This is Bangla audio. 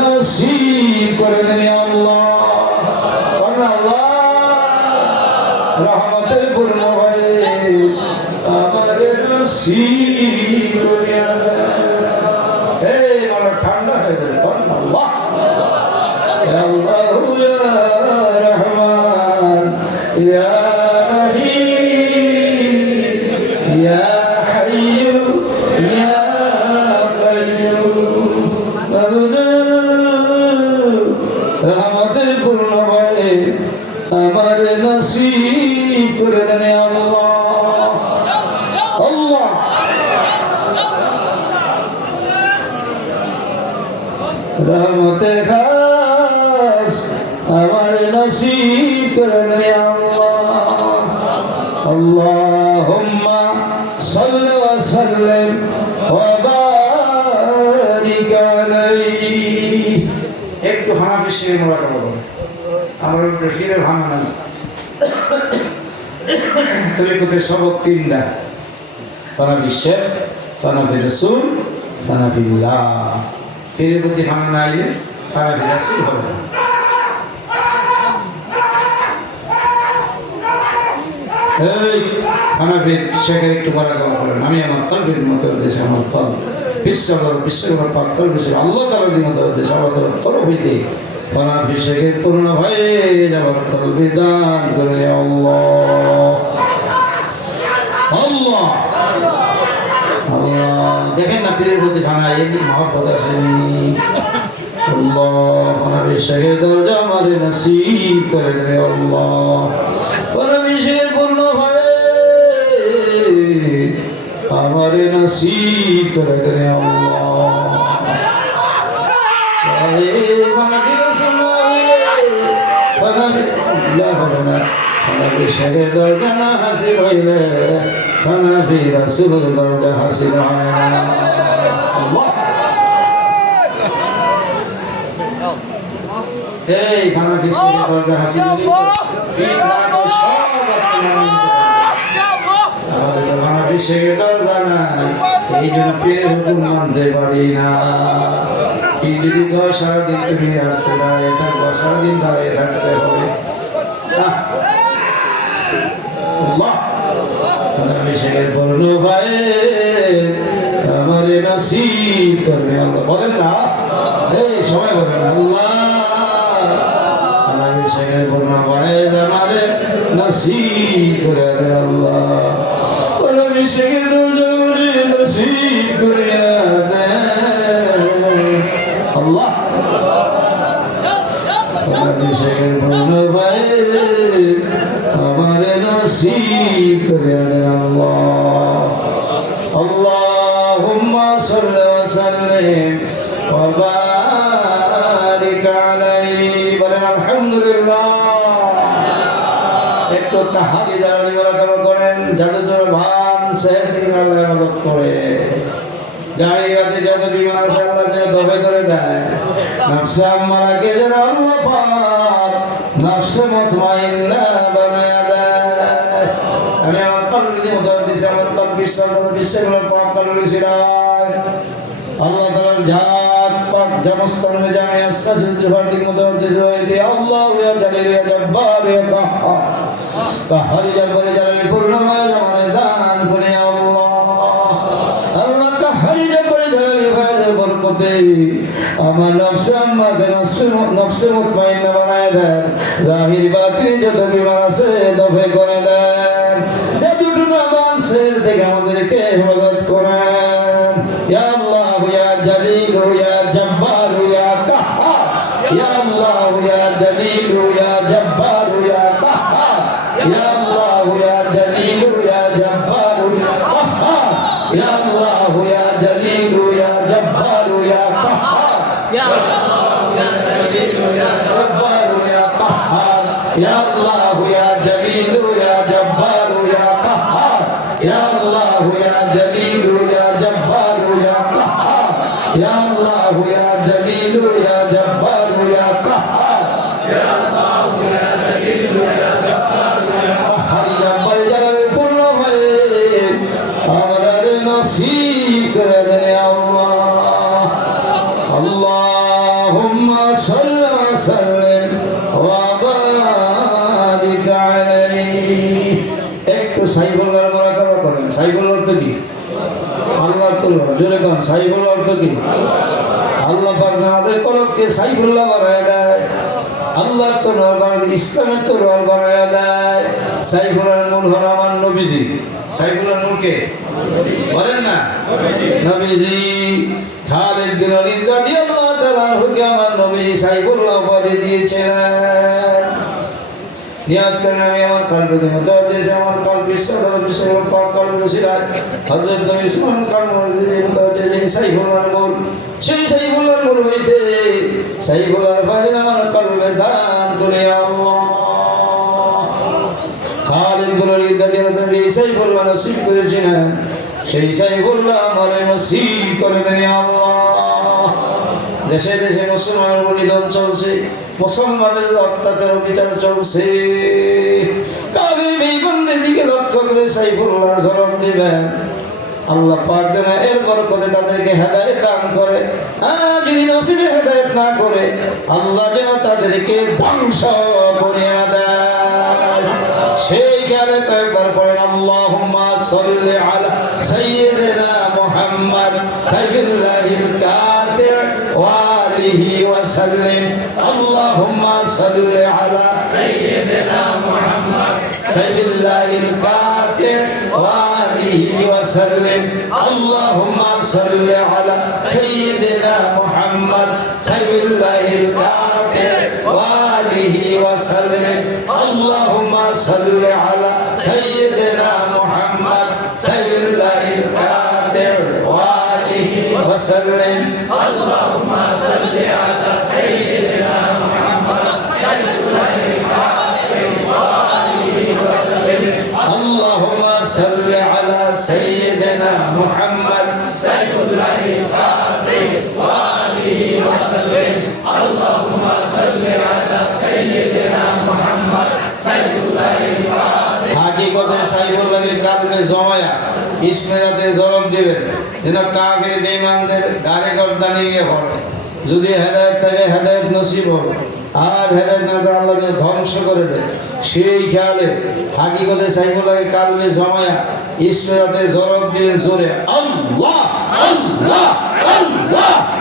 নসিব করে দেন আল্লাহ। আল্লাহ রহমতের পূর্ণ হয়ে আমার নসিব আমার নসিব করে দেন আল্লাহ। আল্লাহ। রহমতে খাস আমার নসিব করে দেন আল্লাহ। আল্লাহুম্মা সাল্লি ওয়া সাল্লিম ওয়া বারিক আলাইহি। একটু শিরে মোরাকাবা করো আমার উপরে ফিরে ভাঙা নাই। তরিকতের সবক তিনটা। ফানাফি শেখ ফানাফি রসুল ফানাফিল্লাহ ফিরে যদি ভাঙা না আইলে ফানাফি রসুল হবে না। এই হানাফির শেখের একটু বরাকাবা করেন। আমি আমার কলবির মতো দেশে আমার কল বিশ্বকর বিশ্বকর পাক কল বিশ্ব আল্লাহ তালার মতো দেশে আমার তরফ হইতে শেখের পূর্ণ ভয়ে আমার কলবি দান করে আল্লাহ। দেখেন না, পীরের প্রতি ভাঙা এমনি মহাপদ আসেনি। আল্লাহ শেখের দরজা আমার নসিব করে দেবে আল্লাহ। পূর্ণ ভয়ে আমার নসিব করে দেবে আল্লাহ। শেখের দরজা না হাসিল হইলে হানাফি রসুলের দরজা হাসিল হয় না। এই হানাফি শেখের দরজা হাসিল হইলে এই জন্য পীরের হুকুম মানতে পারি না। কি যদি সারাদিন তুমি রাখতে দাঁড়িয়ে থাকবা, সারাদিন দাঁড়িয়ে থাকতে হবে! আল্লাহ! হানাফি শেখের পূর্ণ ভয়ে আমার নসিব করবে আল্লাহ। বলেন না। এই, সবাই বলেন, আল্লাহ হানাফি শেখের পূর্ণ ভয়ে আমার নসিব করে আল্লাহ। নসিব করে صل وسلم وبارك عليه বলেন আলহামদুলিল্লাহ একটু তাহারি দাঁড়ানি বরাবর করেন যাদের জন্য ভান সেহের থেকে আল্লাহ মদত করে যাই বাদে যত বিমান আছে আল্লাহ যেন দবে করে দেয় নফসে আম্মারাকে যেন আল্লাহ পাক নফসে মুতমাইন্না বানায় দেয় আমি আমার কলবি দিয়ে মতো দিছি আমার কল বিশ্বাস বিশ্বাসগুলো পাক কলবি সিরায় আমার যত আছে দফে করে দেন। আমাদেরকে ইয়া আল্লাহ ইয়া জালিল ইয়া জব্বার ইয়া কাহ্হার ইয়া আল্লাহ ইয়া জালিল ইয়া জব্বার ইয়া কাহ্হার ইয়া আল্লাহ ইয়া জালিল ইয়া জব্বার ইয়া কাহ্হার ইয়া আল্লাহ ইয়া জালিল ইয়া জব্বার ইয়া কাহ্হার ইয়া আল্লাহ ইয়া জালিল ইয়া জব্বার ইয়া কাহ্হার ইয়া আল্লাহ ইয়া জালিল ইয়া জব্বার ইয়া কাহ্হার ইয়া আল্লাহ ইয়া জালিল نصيب يا الله اللهم اللهم صل وسلم وبارك عليه একটু সাইফুল্লাহর মোরাকাবা করেন সাইফুল্লাহ অর্থ কি আল্লাহ তো জোরে কন সাইফুল্লাহ অর্থ কি আল্লাহ পাক আমাদের কলবকে সাইফুল্লাহ বানায় দেয় আল্লাহ তো নর বানায় ইসলামের তো নর বানায় দেয় সাইফুল্লাহ নূর হল আমার নবীজি সাইফুল্লাহ নূরকে বলেন না? নবীজি খালিদ বিন ওয়ালিদ রাদিয়াল্লাহু তাআলা আনহুকে আমার নবীজি সাইফুল্লাহ উপাধি দিয়েছিলেন। নিয়াত করেন আমি আমার কালবে দেব দিয়েছে আমার কাল বিশ্বাস বিশ্বাস পাক কাল রসিরাজ হযরত নবী সুবহান কাল মরে দিয়েছে যে সাইফুল্লাহ মূল সেই সাইফুল্লাহ মূল হইতে সাইফুল্লাহ ফাইজ আমার কালবে দান করে আল্লাহ খালিদ বিন ওয়ালিদ রাদিয়াল্লাহু তাআলা যে সাইফুল্লাহ নসিব করেছিলেন সেই সাইফুল্লাহ আমারে নসিব করে দেন আল্লাহ। দেশে দেশে মুসলমানের বলিদান চলছে, মুসলমানের অত্যাচার বিচার চলছে। কাবে বেইমানদের দিকে লক্ষ্য করে সাইফুল্লাহর ঝলক দিবেন আল্লাহ পাক যেন এর বরকতে তাদেরকে হেদায়েত দান করে, আর যদি নসিবে হেদায়েত না করে, আল্লাহ যেন তাদেরকে ধ্বংস করিয়া দেয়। সেইখানে কয়েকবার পড়েন, আল্লাহুম্মা সাল্লি আলা সাইয়্যিদিনা মুহাম্মদ সাইয়্যিদুল কাতির ওয়া আলিহি ওয়া সাল্লিম, আল্লাহুম্মা সাল্লি আলা সাইয়্যিদিনা মুহাম্মদ সাইয়্যিদুল কাতির ওয়া আলিহি ওয়া সাল্লিম, আল্লাহুম্মা সাল্লি আলা সাইয়্যিদিনা মুহাম্মদ সাইয়্যিদুল صل على سيدنا محمد سيد الله القاطع وآله وسلم. اللهم صل على سيدنا محمد اللهم صل على سيدنا محمد سيد الله الفاتح وآله وسلم. اللهم صل على سيدنا محمد সাইফুল্লাহকে কালবে জমায়া ইসমেরাতে জরব দিবেন। যেন কাফের বেঈমানদের গাড়ি গর্দানি গিয়ে পড়ে। যদি হেদায়েত থাকে, হেদায়েত নসিব হবে। আর হেদায়েত না থাকে আল্লাহ যেন ধ্বংস করে দেয়। সেই খেয়ালে হাকিকতে সাইফুল্লাহকে কালবে জমায়া ইসমেরাতে জরব দিবেন জোরে। আল্লাহ আল্লাহ আল্লাহ।